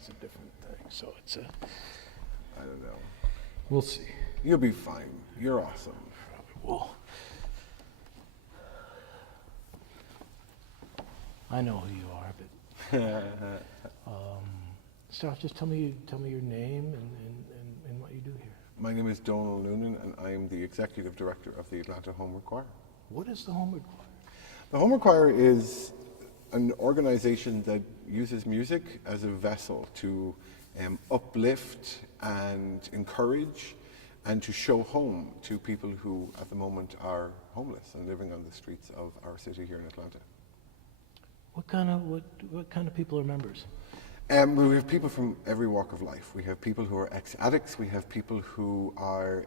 is a different thing. So it's a, I don't know. we'll see. You'll be fine. You're awesome. Well, I know who you are, but start off, just tell me your name and what you do here. My name is Donal Noonan, and I am the Executive Director of the Atlanta Homeward Choir. What is the Homeward Choir? The Homeward Choir is an organization that uses music as a vessel to uplift and encourage and to show home to people who at the moment are homeless and living on the streets of our city here in Atlanta. What kind of people are members? We have people from every walk of life. We have people who are ex-addicts. We have people who are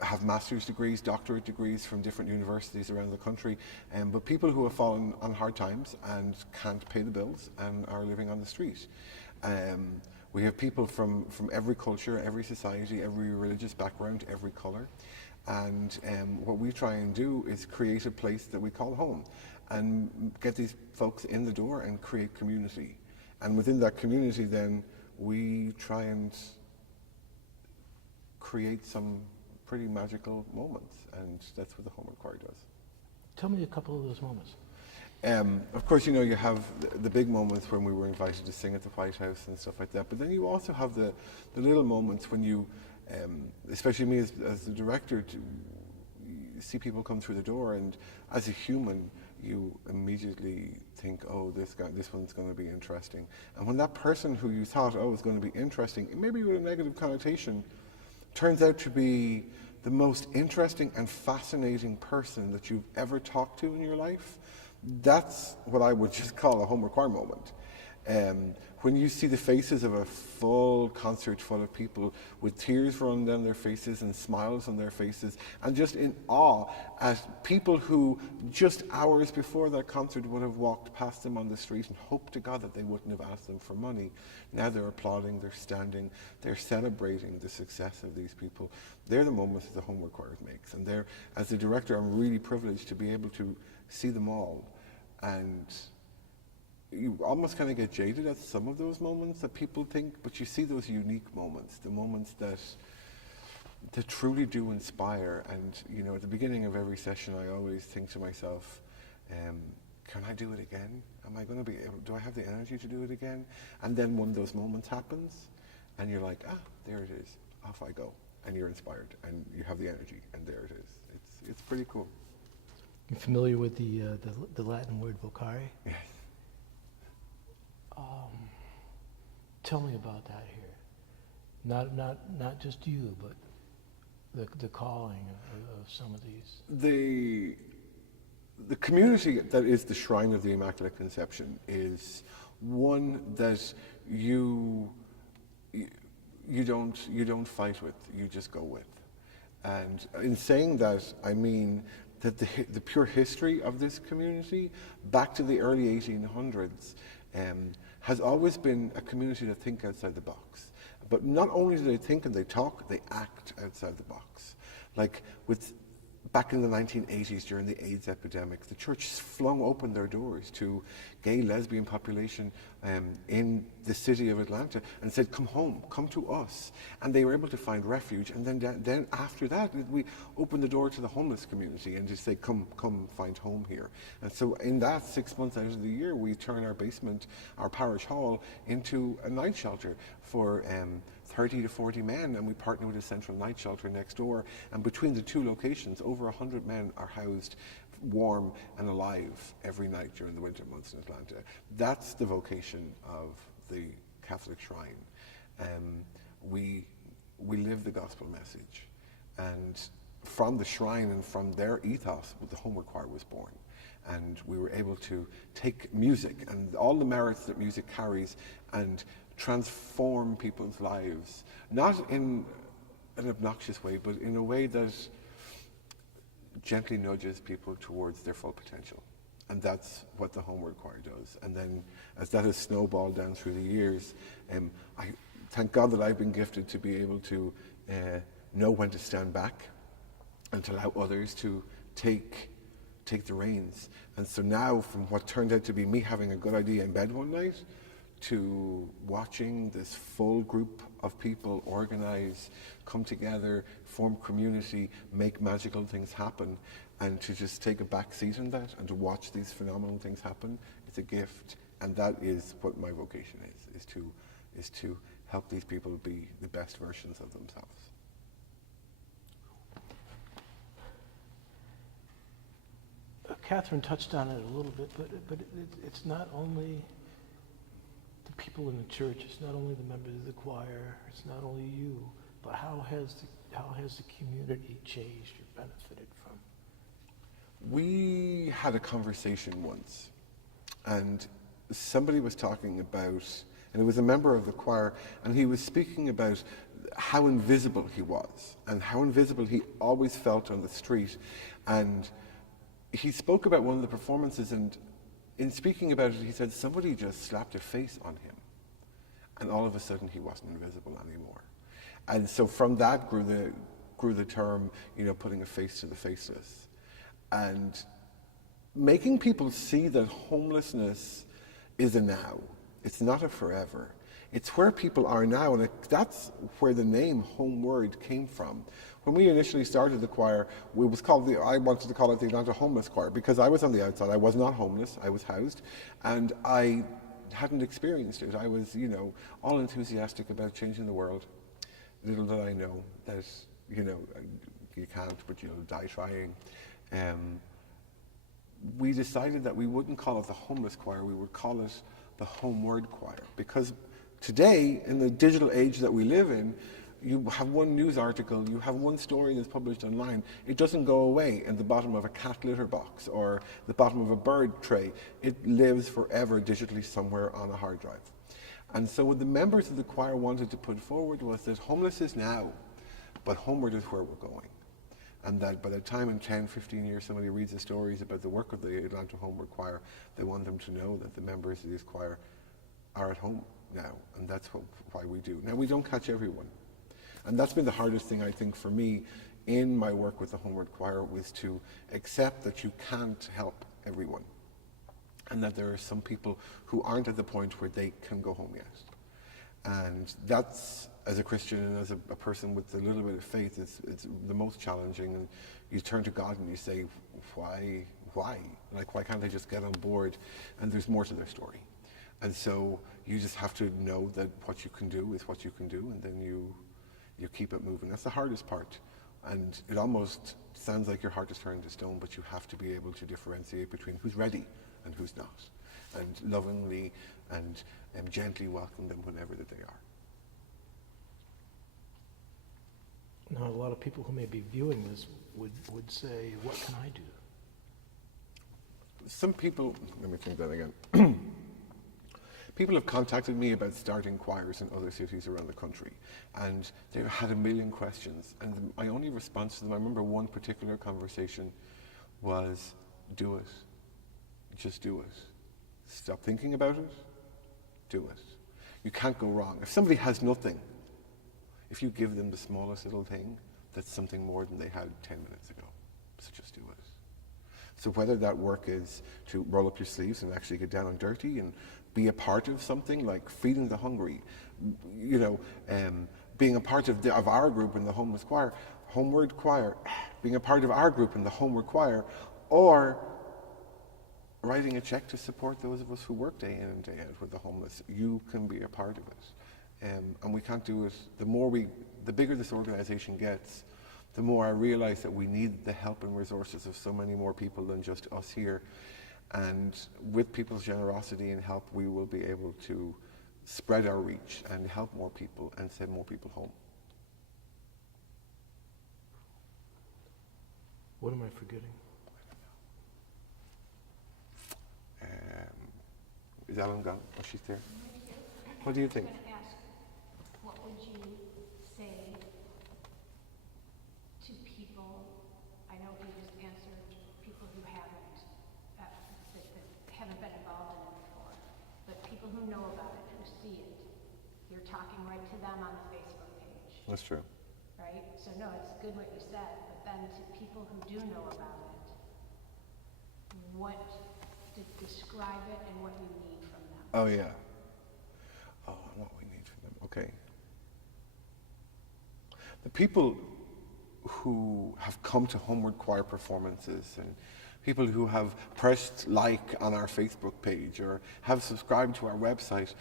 have master's degrees, doctorate degrees from different universities around the country, but people who have fallen on hard times and can't pay the bills and are living on the street. We have people from every culture, every society, every religious background, every colour. And what we try and do is create a place that we call home and get these folks in the door and create community. And within that community then, we try and create some pretty magical moments, and that's what the Homeward Choir does. Tell me a couple of those moments. Of course, you know, you have the big moments when we were invited to sing at the White House and stuff like that, but then you also have the little moments when you, especially me as the director, to see people come through the door, and as a human, you immediately think, oh, this one's going to be interesting. And when that person who you thought, oh, is going to be interesting, maybe with a negative connotation, turns out to be the most interesting and fascinating person that you've ever talked to in your life, that's what I would just call a Homeward Choir moment. When you see the faces of a full concert full of people with tears running down their faces and smiles on their faces, and just in awe at people who just hours before that concert would have walked past them on the street and hoped to God that they wouldn't have asked them for money. Now they're applauding, they're standing, they're celebrating the success of these people. They're the moments that the Homeward Choir makes. And they're, as the director, I'm really privileged to be able to see them all. And you almost kind of get jaded at some of those moments that people think, but you see those unique moments, the moments that truly do inspire. And you know, at the beginning of every session, I always think to myself, can I do it again? Am I going to be able, do I have the energy to do it again? And then one of those moments happens, and you're like, ah, there it is, off I go. And you're inspired, and you have the energy, and there it is. It's pretty cool. You familiar with the Latin word vocare? Yes. Tell me about that here. Not just you, but the calling of some of these. The community that is the Shrine of the Immaculate Conception is one that you don't fight with, you just go with. And in saying that, I mean that the pure history of this community, back to the early 1800s, has always been a community that think outside the box. But not only do they think and they talk, they act outside the box. Like back in the 1980s during the AIDS epidemic, the church flung open their doors to gay, lesbian population in the city of Atlanta and said, come home, come to us. And they were able to find refuge. And then after that, we opened the door to the homeless community and just say, come find home here. And so in that 6 months out of the year, we turn our basement, our parish hall, into a night shelter for 30 to 40 men, and we partner with a central night shelter next door. And between the two locations, over 100 men are housed warm and alive every night during the winter months in Atlanta. That's the vocation of the Catholic Shrine. We live the gospel message. And from the shrine and from their ethos, the Homeward Choir was born. And we were able to take music and all the merits that music carries and transform people's lives, not in an obnoxious way, but in a way that gently nudges people towards their full potential. And that's what the Homeward Choir does. And then as that has snowballed down through the years, I thank God that I've been gifted to be able to know when to stand back and to allow others to take the reins. And so now, from what turned out to be me having a good idea in bed one night, to watching this full group of people organize, come together, form community, make magical things happen, and to just take a back seat in that and to watch these phenomenal things happen, it's a gift. And that is what my vocation is to help these people be the best versions of themselves. Catherine touched on it a little bit, but it's not only the people in the church, it's not only the members of the choir, it's not only you, but how has the community changed or benefited from? We had a conversation once, and somebody was talking about, and it was a member of the choir, and he was speaking about how invisible he was, and how invisible he always felt on the street. And he spoke about one of the performances, and in speaking about it, he said somebody just slapped a face on him, and all of a sudden he wasn't invisible anymore. And so from that grew the term, putting a face to the faceless, and making people see that homelessness is a now. It's not a forever. It's where people are now, and that's where the name Homeward came from. When we initially started the choir, I wanted to call it the Atlanta Homeless Choir, because I was on the outside. I was not homeless. I was housed, and I hadn't experienced it. I was, all enthusiastic about changing the world. Little did I know that, you can't, but you'll die trying. We decided that we wouldn't call it the Homeless Choir. We would call it the Homeward Choir, because today, in the digital age that we live in, you have one news article, you have one story that's published online. It doesn't go away in the bottom of a cat litter box or the bottom of a bird tray. It lives forever digitally somewhere on a hard drive. And so what the members of the choir wanted to put forward was that homeless is now, but homeward is where we're going. And that by the time in 10, 15 years somebody reads the stories about the work of the Atlanta Homeward Choir, they want them to know that the members of this choir are at home now, and that's why we do. Now, we don't catch everyone. And that's been the hardest thing, I think, for me in my work with the Homeward Choir, was to accept that you can't help everyone, and that there are some people who aren't at the point where they can go home yet. And that's, as a Christian and as a person with a little bit of faith, it's the most challenging. And you turn to God and you say, why? Like, why can't they just get on board? And there's more to their story. And so you just have to know that what you can do is what you can do, and then you keep it moving. That's the hardest part. And it almost sounds like your heart is turning to stone, but you have to be able to differentiate between who's ready and who's not, and lovingly and gently welcome them whenever that they are. Now, a lot of people who may be viewing this would say, what can I do? Some people, let me think that again. People have contacted me about starting choirs in other cities around the country, and they've had a million questions, and my only response to them, I remember one particular conversation was, do it. Just do it. Stop thinking about it, do it. You can't go wrong. If somebody has nothing, if you give them the smallest little thing, that's something more than they had 10 minutes ago. So just do it. So whether that work is to roll up your sleeves and actually get down and dirty and be a part of something like feeding the hungry, being a part of our group in the Homeward Choir, being a part of our group in the Homeward Choir, or writing a check to support those of us who work day in and day out with the homeless. You can be a part of it. And we can't do it. The bigger this organization gets, the more I realize that we need the help and resources of so many more people than just us here. And with people's generosity and help, we will be able to spread our reach and help more people and send more people home. What am I forgetting? Is Ellen gone? Oh, she's there. What do you think? What would you say to people? I know you just answered people who haven't been involved in it before, but people who know about it, who see it, you're talking right to them on the Facebook page. That's true. Right? So no, it's good what you said, but then to people who do know about it, what to describe it and what you need from them. Oh yeah. Okay. The people who have come to Homeward Choir performances and people who have pressed like on our Facebook page or have subscribed to our website,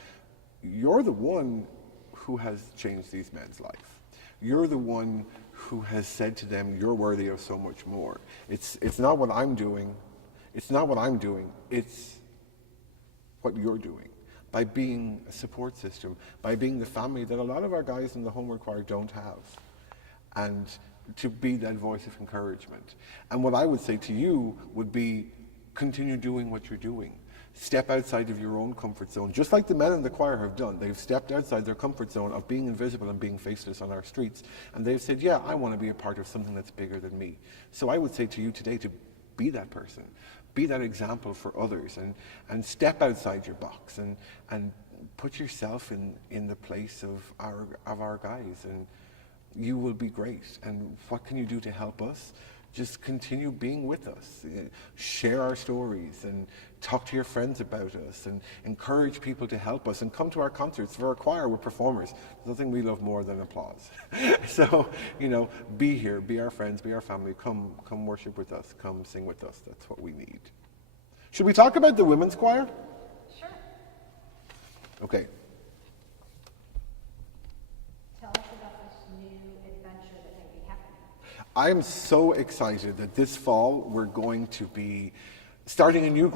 you're the one who has changed these men's life. You're the one who has said to them, you're worthy of so much more. It's not what I'm doing. It's not what I'm doing. It's what you're doing. By being a support system, by being the family that a lot of our guys in the Homeward Choir don't have. And to be that voice of encouragement. And what I would say to you would be, continue doing what you're doing. Step outside of your own comfort zone, just like the men in the choir have done. They've stepped outside their comfort zone of being invisible and being faceless on our streets. And they've said, yeah, I want to be a part of something that's bigger than me. So I would say to you today to be that person. Be that example for others and step outside your box and put yourself in the place of our guys, and you will be great. And what can you do to help us? Just continue being with us. Share our stories and talk to your friends about us and encourage people to help us and come to our concerts. For our choir, we're performers. There's nothing we love more than applause. So, be here, be our friends, be our family. Come worship with us. Come sing with us. That's what we need. Should we talk about the women's choir? Sure. Okay. Tell us about this new adventure that may be happening. I am so excited that this fall we're going to be starting a new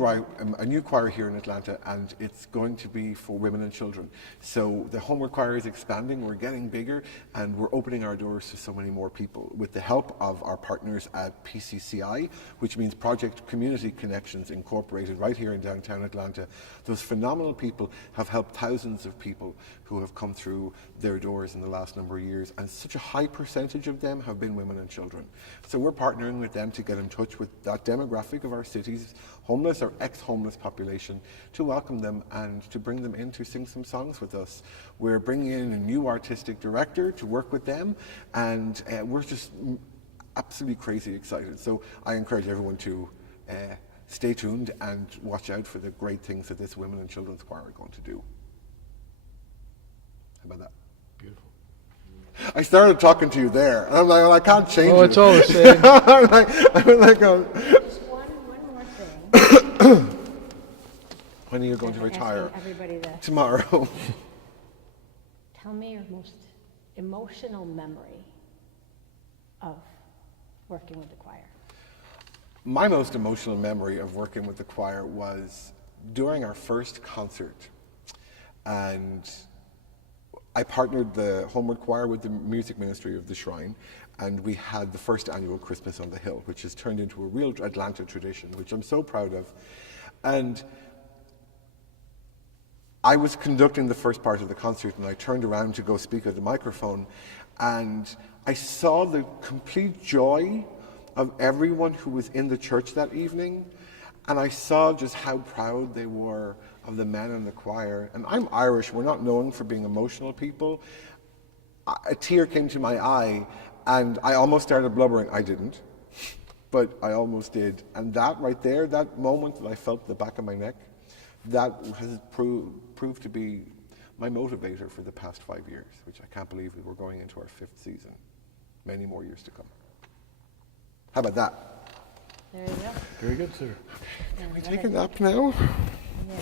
choir here in Atlanta, and it's going to be for women and children. So the Homeward Choir is expanding, we're getting bigger, and we're opening our doors to so many more people with the help of our partners at PCCI, which means Project Community Connections Incorporated, right here in downtown Atlanta. Those phenomenal people have helped thousands of people who have come through their doors in the last number of years, and such a high percentage of them have been women and children. So we're partnering with them to get in touch with that demographic of our cities, homeless or ex-homeless population, to welcome them and to bring them in to sing some songs with us. We're bringing in a new artistic director to work with them, and we're just absolutely crazy excited. So I encourage everyone to stay tuned and watch out for the great things that this Women and Children's Choir are going to do. How about that? Beautiful. I started talking to you there, and I'm like, well, I can't change it. Oh, it's all the same. I'm like, Just one more thing. when are you going to Asking retire? everybody to Tomorrow. tell me your most emotional memory of working with the choir. My most emotional memory of working with the choir was during our first concert, and I partnered the Homeward Choir with the music ministry of the Shrine, and we had the first annual Christmas on the Hill, which has turned into a real Atlanta tradition, which I'm so proud of. And I was conducting the first part of the concert, and I turned around to go speak at the microphone, and I saw the complete joy of everyone who was in the church that evening, and I saw just how proud they were of the men in the choir. And I'm Irish, we're not known for being emotional people. A tear came to my eye, and I almost started blubbering. I didn't, but I almost did. And that right there, that moment that I felt the back of my neck, that has proved to be my motivator for the past 5 years, which I can't believe we're going into our 5th season. Many more years to come. How about that? There you go. Very good, sir. Can we take a nap now? Yeah.